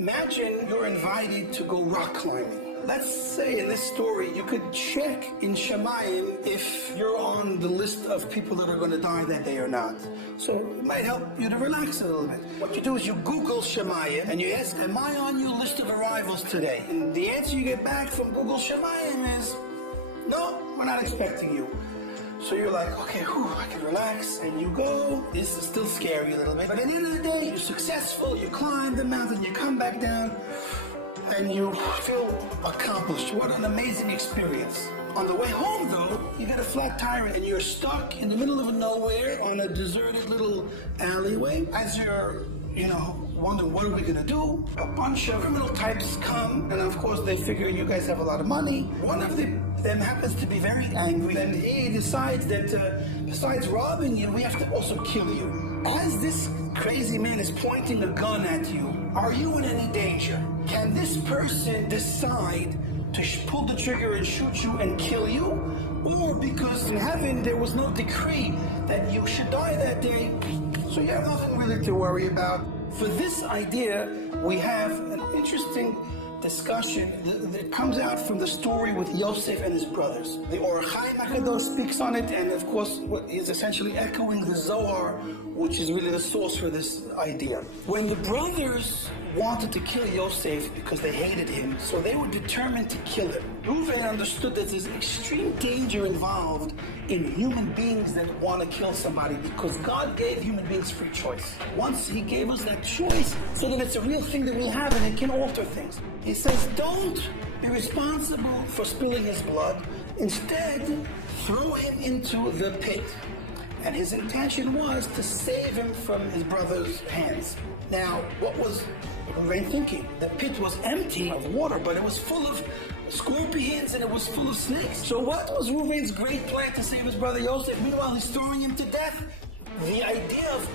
Imagine you're invited to go rock climbing. Let's say in this story, you could check in Shemayim if you're on the list of people that are going to die that day or not. So it might help you to relax a little bit. What you do is you Google Shemayim and you ask, am I on your list of arrivals today? And the answer you get back from Google Shemayim is, no, we're not expecting you. So you're like, okay, I can relax, and you go. This is still scary a little bit, but at the end of the day, you're successful, you climb the mountain, you come back down, and you feel accomplished. What an amazing experience. On the way home, though, you get a flat tire, and you're stuck in the middle of nowhere on a deserted little alleyway. As you're, wondering what are we gonna do, a bunch of criminal types come, and of course they figure you guys have a lot of money. One of them happens to be very angry, and he decides that besides robbing you, we have to also kill you. As this crazy man is pointing a gun at you, are you in any danger? Can this person decide to pull the trigger and shoot you and kill you? Or because in heaven there was no decree that you should die that day, so you have nothing really to worry about? For this idea, we have an interesting discussion that comes out from the story with Yosef and his brothers. The Ohr Somayach speaks on it, and of course is essentially echoing the Zohar, which is really the source for this idea. When the brothers wanted to kill Yosef because they hated him, so they were determined to kill him. Reuven understood that there's extreme danger involved in human beings that want to kill somebody, because God gave human beings free choice. Once He gave us that choice, so that it's a real thing that we'll have and it can alter things. He says, don't be responsible for spilling his blood. Instead, throw him into the pit. And his intention was to save him from his brother's hands. Now, what was Reuven thinking? The pit was empty of water, but it was full of scorpions and it was full of snakes. So what was Reuven's great plan to save his brother Yosef? Meanwhile, he's throwing him to death. The idea of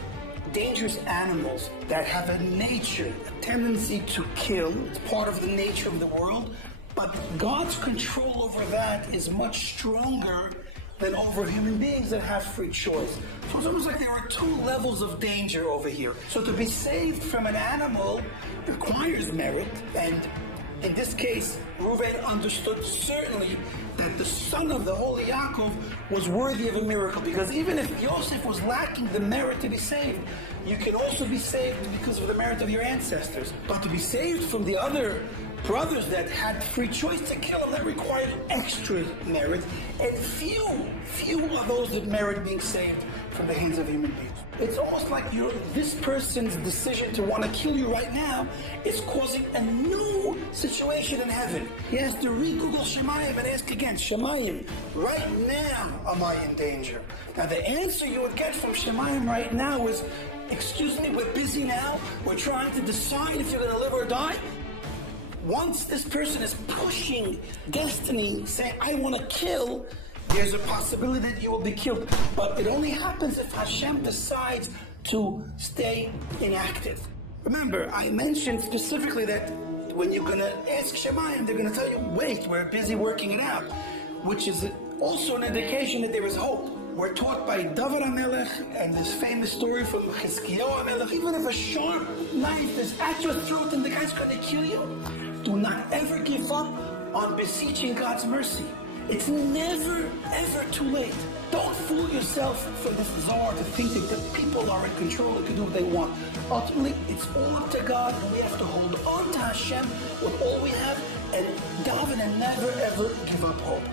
dangerous animals that have a nature, a tendency to kill, it's part of the nature of the world, but God's control over that is much stronger than over human beings that have free choice. So it's almost like there are two levels of danger over here. So to be saved from an animal requires merit, and in this case, Reuven understood certainly that the son of the holy Yaakov was worthy of a miracle, because even if Yosef was lacking the merit to be saved, you can also be saved because of the merit of your ancestors. But to be saved from the other brothers that had free choice to kill him, that required extra merit, and few are those that merit being saved from the hands of human beings. It's almost like this person's decision to want to kill you right now is causing a new situation in heaven. He has to re-Google Shemayim and ask again, Shemayim, right now am I in danger? Now the answer you would get from Shemayim right now is, excuse me, we're busy now, we're trying to decide if you're going to live or die. Once this person is pushing destiny, saying, I want to kill, there's a possibility that you will be killed. But it only happens if Hashem decides to stay inactive. Remember, I mentioned specifically that when you're going to ask Shemayim, they're going to tell you, wait, we're busy working it out, which is also an indication that there is hope. We're taught by David HaMelech and this famous story from Chizkiyahu HaMelech, even if a sharp knife is at your throat and the guy's going to kill you, do not ever give up on beseeching God's mercy. It's never, ever too late. Don't fool yourself for this Zohar to think that the people are in control and can do what they want. Ultimately, it's all up to God, and we have to hold on to Hashem with all we have and daven and never, ever give up hope.